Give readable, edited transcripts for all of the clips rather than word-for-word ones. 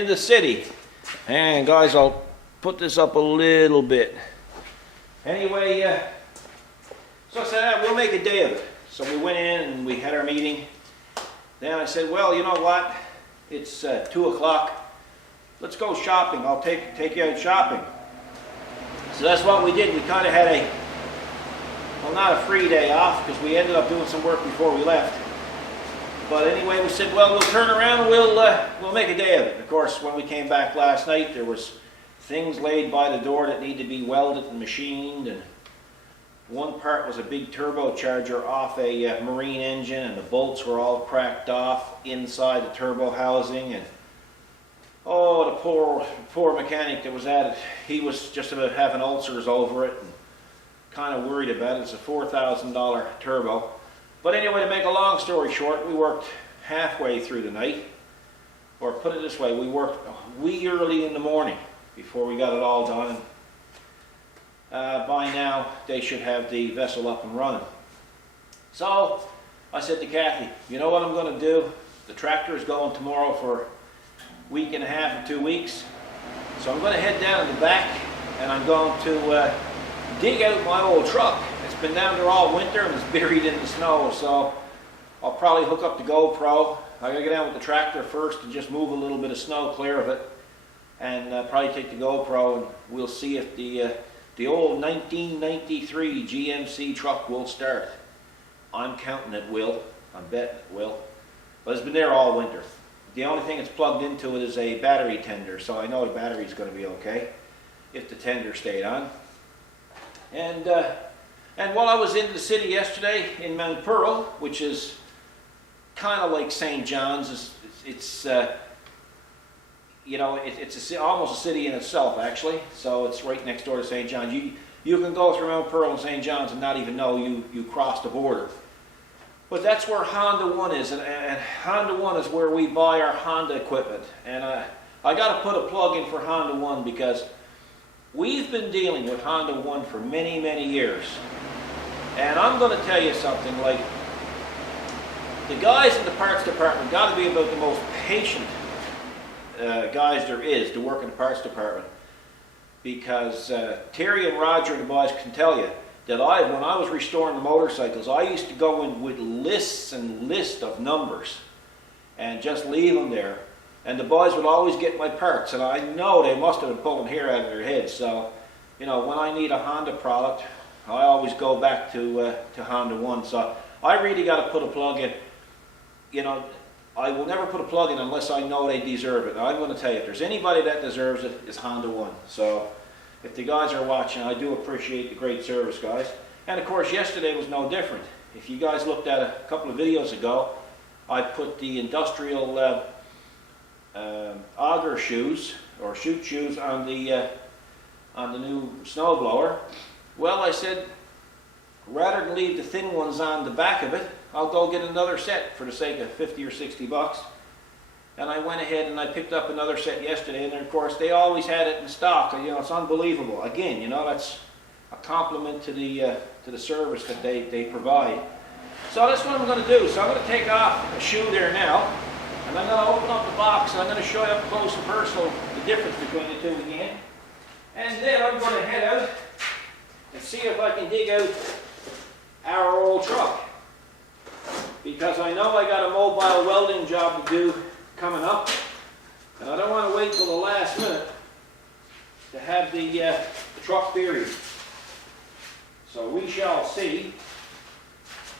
in the city. And guys, I'll put this up a little bit. Anyway, so I said, we'll make a day of it. So we went in and we had our meeting. Then I said, well, you know what? It's 2 o'clock. Let's go shopping. I'll take you out shopping. So that's what we did. We kind of had a, well, not a free day off because we ended up doing some work before we left. But anyway, we said, well, we'll turn around and we'll make a day of it. Of course, when we came back last night, there was things laid by the door that need to be welded and machined, and one part was a big turbocharger off a marine engine, and the bolts were all cracked off inside the turbo housing. And oh, the poor mechanic that was at it, he was just about having ulcers over it and kind of worried about it. It's a $4,000 turbo. But anyway, to make a long story short, we worked halfway through the night. Or put it this way, we worked wee early in the morning before we got it all done. By now, they should have the vessel up and running. So I said to Kathy, you know what I'm going to do? The tractor is going tomorrow for a week and a half or 2 weeks. So I'm going to head down in the back and I'm going to dig out my old truck. It's been down there all winter and it's buried in the snow, so I'll probably hook up the GoPro. I gotta get down with the tractor first and just move a little bit of snow clear of it, and probably take the GoPro and we'll see if the old 1993 GMC truck will start. I'm counting it will. I'm betting it will. But it's been there all winter. The only thing that's plugged into it is a battery tender, so I know the battery's going to be okay if the tender stayed on. And while I was in the city yesterday in Mount Pearl, which is kind of like St. John's, it's you know, it's almost a city in itself actually. So it's right next door to St. John's. You can go through Mount Pearl and St. John's and not even know you crossed the border. But that's where Honda One is, and Honda One is where we buy our Honda equipment. And I got to put a plug in for Honda One because we've been dealing with Honda One for many, many years. And I'm going to tell you something, like, the guys in the parts department got to be about the most patient guys there is to work in the parts department. Because Terry and Roger and the boys can tell you that when I was restoring the motorcycles, I used to go in with lists and lists of numbers and just leave them there. And the boys would always get my parts, and I know they must have been pulling hair out of their heads. So, you know, when I need a Honda product, I always go back to Honda One. So I really got to put a plug in. You know, I will never put a plug in unless I know they deserve it. Now, I'm going to tell you, if there's anybody that deserves it, it's Honda One. So if the guys are watching, I do appreciate the great service, guys. And of course, yesterday was no different. If you guys looked at a couple of videos ago, I put the industrial auger shoes or chute shoes on the new snowblower. Well, I said, rather than leave the thin ones on the back of it, I'll go get another set for the sake of 50 or 60 bucks. And I went ahead and I picked up another set yesterday, and of course they always had it in stock. You know, it's unbelievable. Again, you know, that's a compliment to the service that they provide. So that's what I'm going to do. So I'm going to take off a shoe there now, and I'm going to open up the box, and I'm going to show you up close and personal the difference between the two again. And then I'm going to head out and see if I can dig out our old truck. Because I know I got a mobile welding job to do coming up, and I don't want to wait till the last minute to have the truck buried. So we shall see.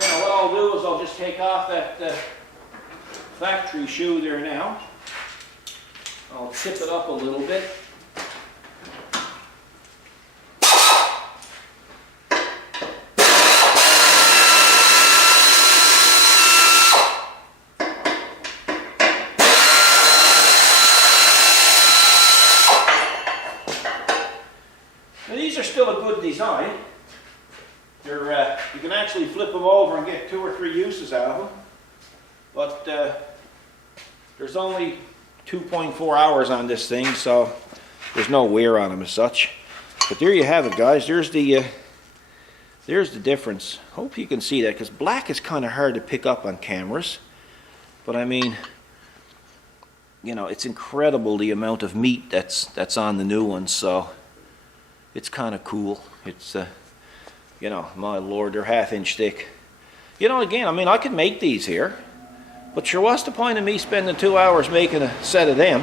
Now what I'll do is I'll just take off that factory shoe there now. I'll tip it up a little bit. Now these are still a good design. They're, you can actually flip them over and get 2 or 3 uses out of them. But there's only 2.4 hours on this thing, so there's no wear on them as such. But there you have it, guys. There's the difference. Hope you can see that, because black is kind of hard to pick up on cameras. But I mean, you know, it's incredible the amount of meat that's on the new ones, so it's kind of cool. It's, you know, my lord, they're half-inch thick. You know, again, I mean, I could make these here, but sure, what's the point of me spending 2 hours making a set of them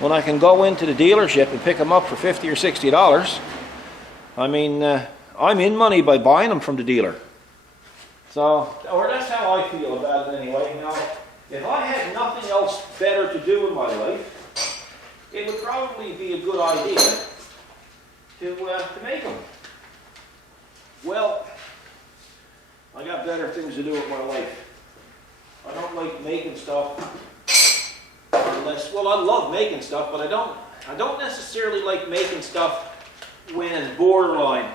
when I can go into the dealership and pick them up for $50 or $60? I mean, I'm in money by buying them from the dealer. So, or that's how I feel about it anyway. Now, if I had nothing else better to do in my life, it would probably be a good idea to make them. Well, I got better things to do with my life. I don't like making stuff unless, well, I love making stuff, but I don't necessarily like making stuff when it's borderline.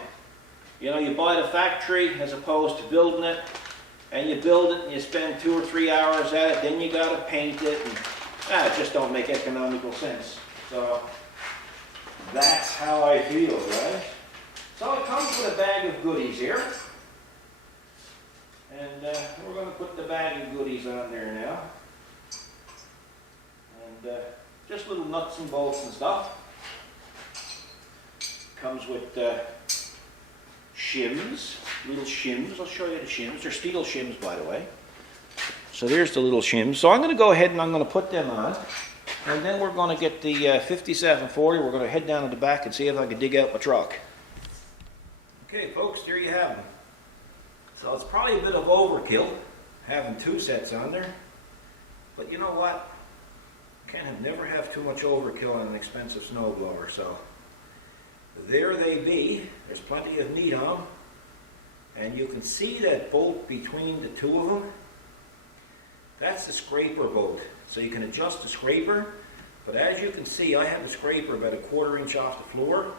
You know, you buy the factory as opposed to building it, and you build it and you spend 2 or 3 hours at it, then you got to paint it, and it just don't make economical sense. So that's how I feel, right? So it comes with a bag of goodies here, and we're going to put the bag of goodies on there now, and just little nuts and bolts and stuff. Comes with shims, little shims. I'll show you the shims. They're steel shims, by the way. So there's the little shims. So I'm going to go ahead and I'm going to put them on. And then we're going to get the 5740. We're going to head down to the back and see if I can dig out my truck. Okay, folks, there you have them. So it's probably a bit of overkill having 2 sets on there. But you know what? Can't never have too much overkill on an expensive snowblower. So there they be. There's plenty of meat on them. And you can see that bolt between the 2 of them. That's the scraper bolt. So you can adjust the scraper. But as you can see, I have the scraper about 1/4 inch off the floor.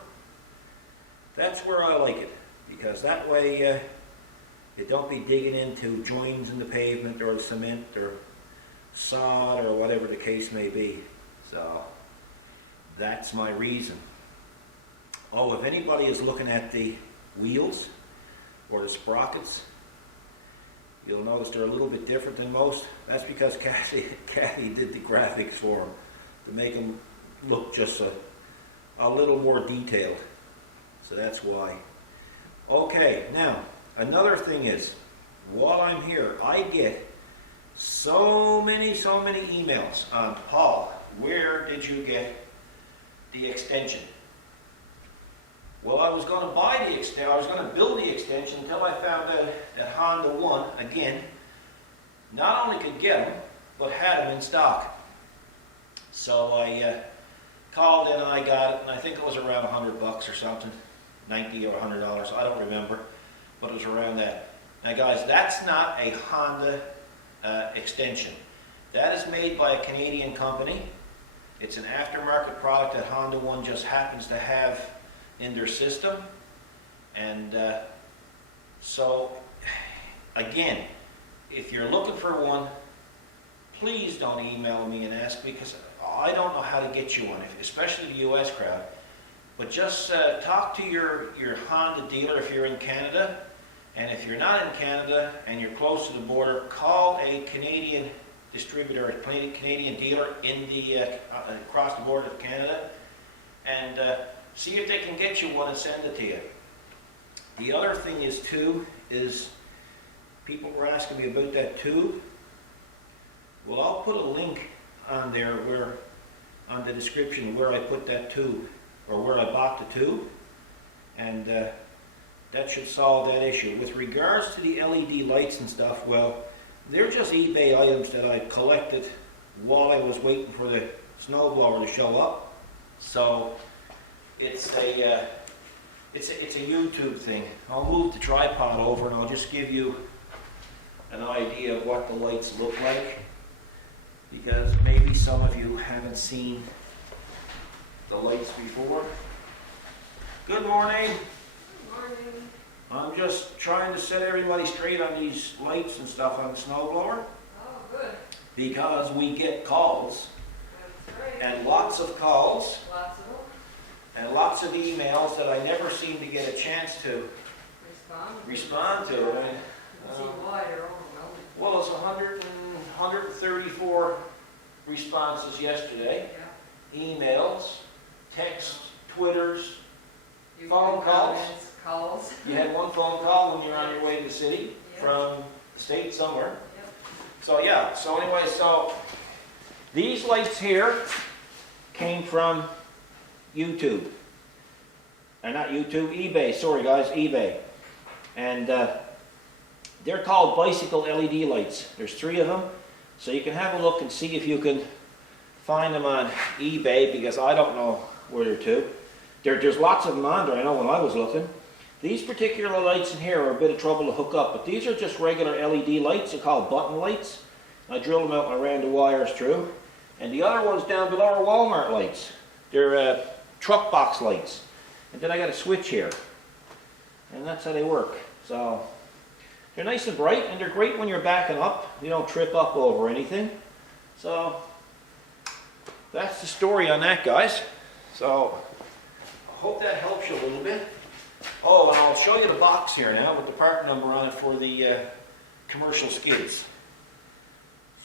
That's where I like it. Because that way it don't be digging into joins in the pavement or the cement or sod or whatever the case may be. So that's my reason. Oh, if anybody is looking at the wheels or the sprockets, you'll notice they're a little bit different than most. That's because Kathy did the graphics for them to make them look just a little more detailed. So that's why. Okay, now another thing is, while I'm here, I get so many emails on, Paul, where did you get the extension? Well, I was going to buy the extension, I was going to build the extension until I found out that Honda One, again, not only could get them, but had them in stock. So I called in and I got it, and I think it was around $100 or something, $90 or $100, I don't remember, but it was around that. Now guys, that's not a Honda extension. That is made by a Canadian company. It's an aftermarket product that Honda One just happens to have in their system. And so again, if you're looking for one, please don't email me and ask me, because I don't know how to get you one, especially the US crowd. But just talk to your Honda dealer if you're in Canada. And if you're not in Canada and you're close to the border, call a Canadian distributor, a Canadian dealer in the across the border of Canada, and see if they can get you one and send it to you. The other thing is too, is people were asking me about that tube. Well, I'll put a link on there where, on the description where I put that tube, or where I bought the tube, and that should solve that issue. With regards to the LED lights and stuff, well, they're just eBay items that I collected while I was waiting for the snowblower to show up. So it's a YouTube thing. I'll move the tripod over and I'll just give you an idea of what the lights look like, because maybe some of you haven't seen the lights before. Good morning. Good morning. I'm just trying to set everybody straight on these lights and stuff on the snowblower. Oh, good. Because we get calls, That's right. and lots of calls, Lots of them. and lots of emails that I never seem to get a chance to respond to. I mean, See why they're overwhelming. well, it's 134 responses yesterday. Yeah. Emails, text, Twitters. You Phone can calls. comments, calls. You had one phone call when you were on your way to the city Yeah. from the state somewhere. Yep. So yeah, so anyway, so these lights here came from YouTube. Not YouTube, eBay. Sorry guys, eBay. And they're called bicycle LED lights. There's 3 of them. So you can have a look and see if you can find them on eBay, because I don't know where they're to. There's lots of them on there, I know when I was looking. These particular lights in here are a bit of trouble to hook up, but these are just regular LED lights. They're called button lights. I drilled them out and I ran the wires through. And the other ones down below are Walmart lights. They're truck box lights. And then I got a switch here. And that's how they work. So they're nice and bright, and they're great when you're backing up. You don't trip up over anything. So that's the story on that, guys. So I hope that helps you a little bit. Oh, and I'll show you the box here now with the part number on it for the commercial skids.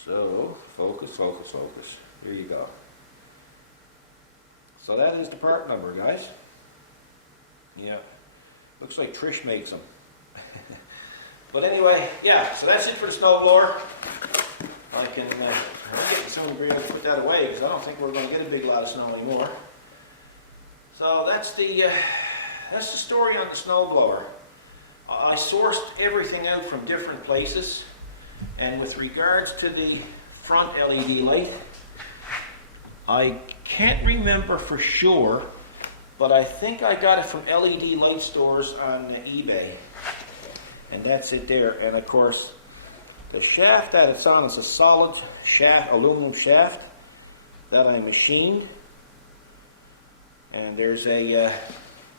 So focus, focus, focus. There you go. So that is the part number, guys. Yeah, looks like Trish makes them. But anyway, yeah, so that's it for the snowblower. I can get some degree to put that away, because I don't think we're going to get a big lot of snow anymore. So that's the story on the snowblower. I sourced everything out from different places, and with regards to the front LED light, I can't remember for sure, but I think I got it from LED light stores on eBay. And that's it there. And of course, the shaft that it's on is a solid shaft, aluminum shaft that I machined. And there's a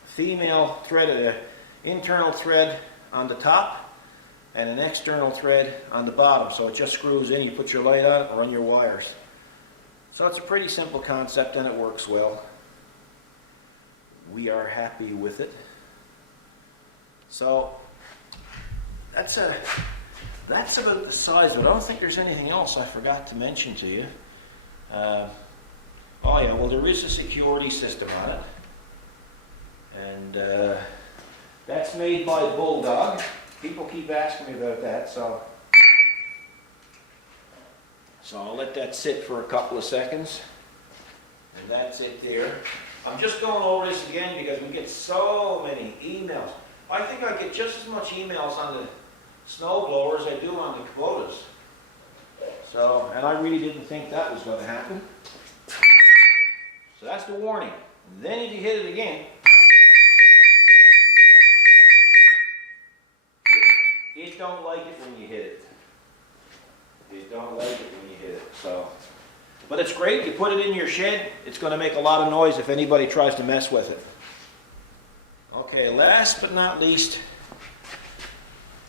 female thread, an internal thread on the top and an external thread on the bottom. So it just screws in, you put your light on it and run your wires. So it's a pretty simple concept and it works well. We are happy with it. So that's about the size of it. I don't think there's anything else I forgot to mention to you. Oh yeah, well there is a security system on it. And that's made by Bulldog. People keep asking me about that, so I'll let that sit for a couple of seconds. And that's it there. I'm just going over this again because we get so many emails. I think I get just as much emails on the snowblower as I do on the Kubotas. So, and I really didn't think that was going to happen. So that's the warning. And then if you hit it again, it don't like it when you hit it. It don't like it when you hit it. So, but it's great. You put it in your shed. It's going to make a lot of noise if anybody tries to mess with it. Okay, last but not least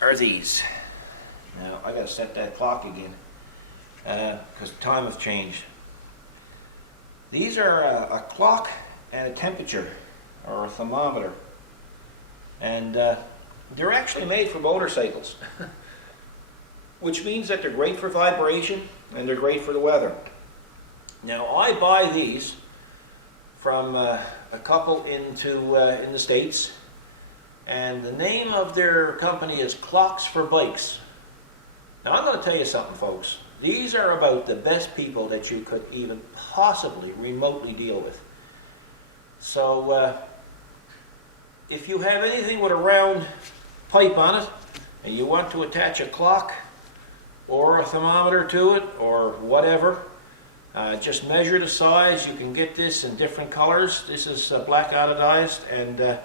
are these. Now I got to set that clock again because time has changed. These are a clock and a temperature, or a thermometer, and they're actually made for motorcycles, which means that they're great for vibration and they're great for the weather. Now I buy these from a couple in the States, and the name of their company is Clocks for Bikes. Now I'm going to tell you something, folks. These are about the best people that you could even possibly remotely deal with. So if you have anything with a round pipe on it and you want to attach a clock or a thermometer to it or whatever, just measure the size. You can get this in different colors. This is black anodized, and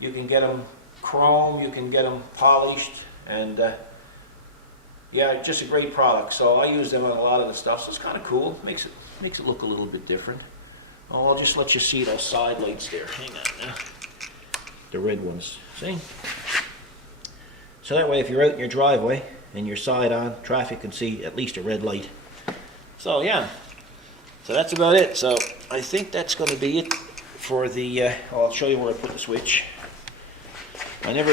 you can get them chrome, you can get them polished, and yeah, just a great product. So I use them on a lot of the stuff, so it's kind of cool. Makes it look a little bit different. Oh, I'll just let you see those side lights there. Hang on now. The red ones, see? So that way if you're out in your driveway and you're side on, traffic can see at least a red light. So yeah, so that's about it. So I think that's going to be it for the, I'll show you where I put the switch. I never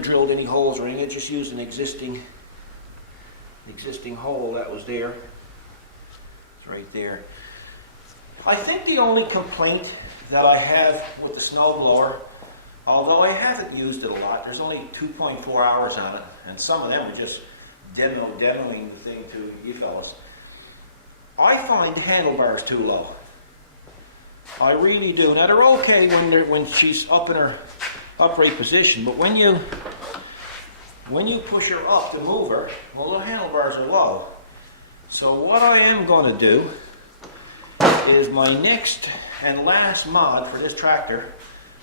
drilled any holes or anything. I just used an existing hole that was there. It's right there. I think the only complaint that I have with the snowblower, although I haven't used it a lot, there's only 2.4 hours on it, and some of them are just demoing the thing to you fellas. I find the handlebars too low. I really do. Now they're okay when she's up in her upright position, but when you push her up to move her, well, the handlebars are low. So what I am going to do is my next and last mod for this tractor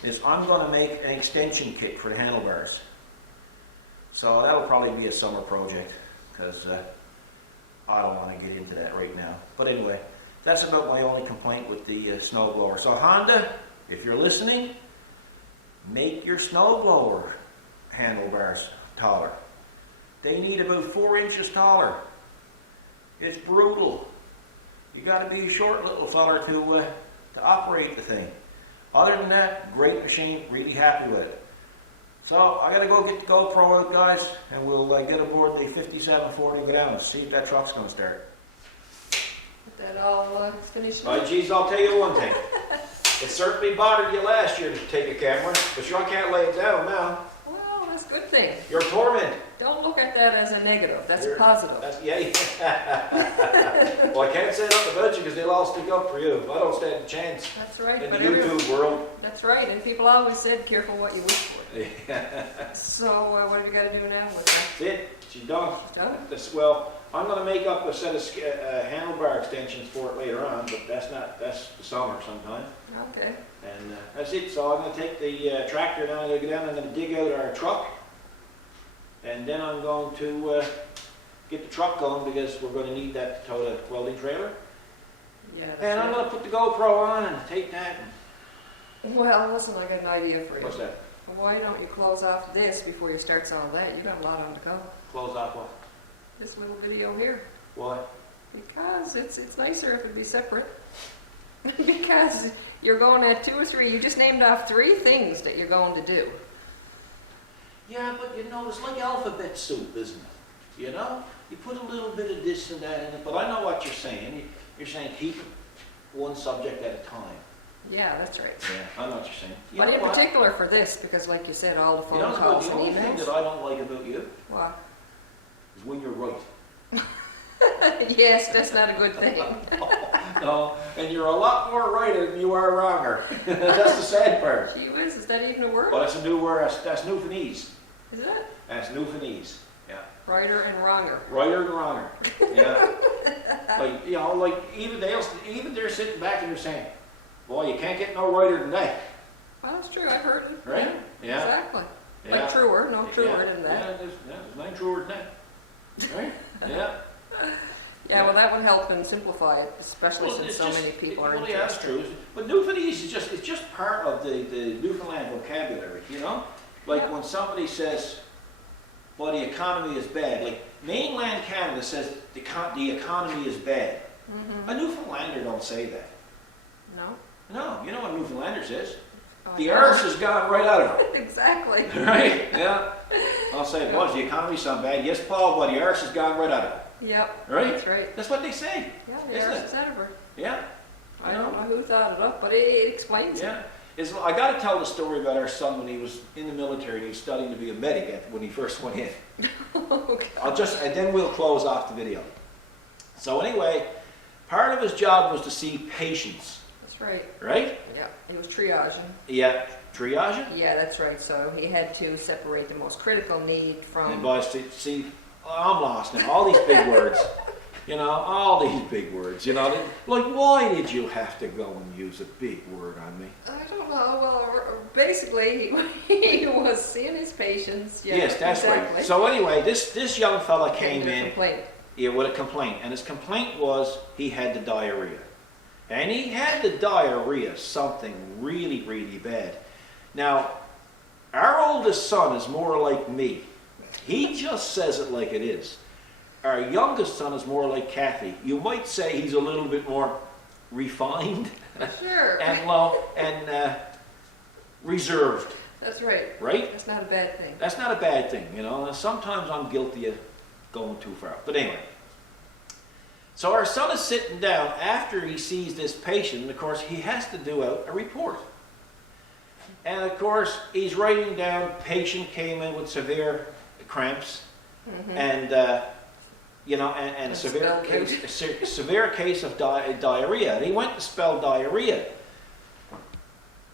is I'm going to make an extension kit for the handlebars. So that'll probably be a summer project because I don't want to get into that right now. But anyway, that's about my only complaint with the snowblower. So Honda, if you're listening, make your snowblower handlebars taller. They need about 4 inches taller. It's brutal. You got to be a short little feller to operate the thing. Other than that, great machine, really happy with it. So I got to go get the GoPro out, guys, and we'll get aboard the 5740 and go down and see if that truck's going to start. That all finished? All right, geez, I'll tell you one thing. It certainly bothered you last year to take a camera, but sure I can't lay it down now. Well, that's a good thing. You're a torment. Don't look at that as a negative. That's a positive. Yeah. Well, I can't say nothing about you because they'll all stick up for you. I don't stand a chance That's right. in the but YouTube world. That's right, and people always said, careful what you wish for. So what have you got to do now with that? That's it. She's done. She's done? Well, I'm going to make up a set of handlebar extensions for it later on, but that's the summer sometime. Okay. And that's it. So I'm going to take the tractor now. I'm going to go down. I'm going to dig out our truck. And then I'm going to get the truck going because we're going to need that to tow the welding trailer. Yeah. And I'm going to put the GoPro on and take that. Well, listen, I got an idea for you. What's that? Why don't you close off this before you start all that? You got a lot on to go. Close off what? This little video here. Why? Because it's nicer if it'd be separate. Because you're going at 2 or 3. You just named off 3 things that you're going to do. Yeah, but you know, it's like alphabet soup, isn't it? You know? You put a little bit of this and that in it, but I know what you're saying. You're saying keep one subject at a time. Yeah, that's right. Yeah, I know what you're saying. You But know in what? particular for this, because like you said, all the You phone know, calls the and only thing emails. that I don't like about you What? is when you're right. Yes, that's not a good thing. No, and you're a lot more righter than you are wronger. That's the sad part. Gee whiz, is that even a word? Well, that's a new word. That's Newfoundlandese. Is it? That's Newfoundlandese. Yeah. Righter and wronger. Righter and wronger. Yeah. Like, you know, like even they're sitting back and they're saying, boy, you can't get no righter than that. Well, that's true. I've heard it. Right? Yeah. Exactly. Yeah. Like truer, no truer Yeah. than that. Yeah, there's nothing truer than that. Right? Yeah. Yeah, well, that would help and simplify it, especially Well, since it's so just- many people are well, yeah, that's interested. true. But Newfoundlandese is just part of the Newfoundland vocabulary, you know? Like Yeah. when somebody says, well, the economy is bad, like mainland Canada says the economy is bad. Mm-hmm. A Newfoundlander don't say that. No? No, you know what a Newfoundlander says? Oh, The no. arse has gone right out of it. Exactly. Right? Yeah. I'll say, boy, the economy's so bad. Yes, Paul, but the arse has gone right out of it. Yep. Right? That's right. That's what they say. Yeah, the Isn't arse it? is edible. Yeah. I don't know who thought it up, but it explains Yeah. I got to tell the story about our son when he was in the military and he was studying to be a medic when he first went in. it. Okay. And then we'll close off the video. So anyway, part of his job was to see patients, That's right. right? Yeah, he was triaging. Yeah, triage. Yeah, that's right. So he had to separate the most critical need from... And boys, see, I'm lost now. All these big words, you know, all these big words, you know. Like, why did you have to go and use a big word on me? I don't know. Well, basically, he was seeing his patients. Yeah, Yes, that's exactly. right. So anyway, this young fella came With a in. complaint. Yeah, with a complaint, and his complaint was he had the diarrhea. And he had the diarrhea, something really, really bad. Now, our oldest son is more like me. He just says it like it is. Our youngest son is more like Kathy. You might say he's a little bit more refined Sure. and low and reserved, That's right. right? That's not a bad thing. That's not a bad thing, you know. And sometimes I'm guilty of going too far. But anyway. So our son is sitting down after he sees this patient, and of course he has to do out a report. And of course he's writing down, patient came in with severe cramps, and and severe case of diarrhea. And he went to spell diarrhea.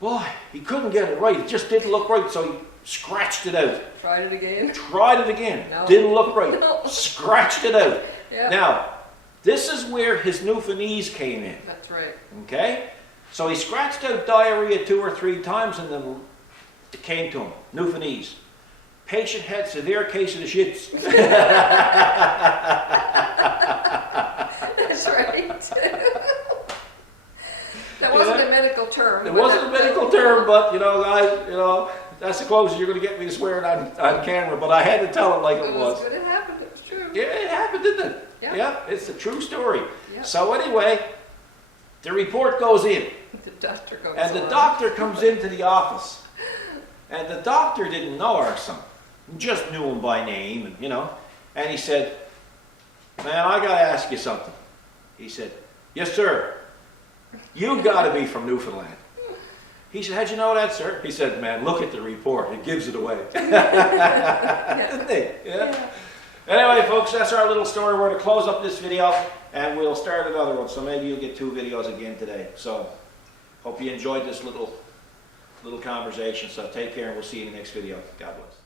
Boy, he couldn't get it right. It just didn't look right, so he scratched it out. Tried it again. Tried it again. No. Didn't look right. No. Scratched it out. Yeah. Now, this is where his Newfoundlandese came in. That's right. Okay? So he scratched out diarrhea 2 or 3 times, and then it came to him. Newfoundlandese. Patient had severe case of the shits. That's right. That wasn't a medical term. It wasn't a medical term, but guys, that's the closest you're going to get me to swearing on camera. But I had to tell it like it was. Good. It happened. It was true. Yeah, it happened, didn't it? Yeah. It's a true story. Yeah. So anyway, the report goes in, The doctor goes and the on. doctor comes into the office, and the doctor didn't know our son, just knew him by name, and he said, "Man, I got to ask you something." He said, "Yes, sir. You got to be from Newfoundland." He said, "How'd you know that, sir?" He said, "Man, look at the report. It gives it away." Didn't they? Yeah. Anyway, folks, that's our little story. We're going to close up this video, and we'll start another one. So maybe you'll get 2 videos again today. So hope you enjoyed this little conversation. So take care, and we'll see you in the next video. God bless.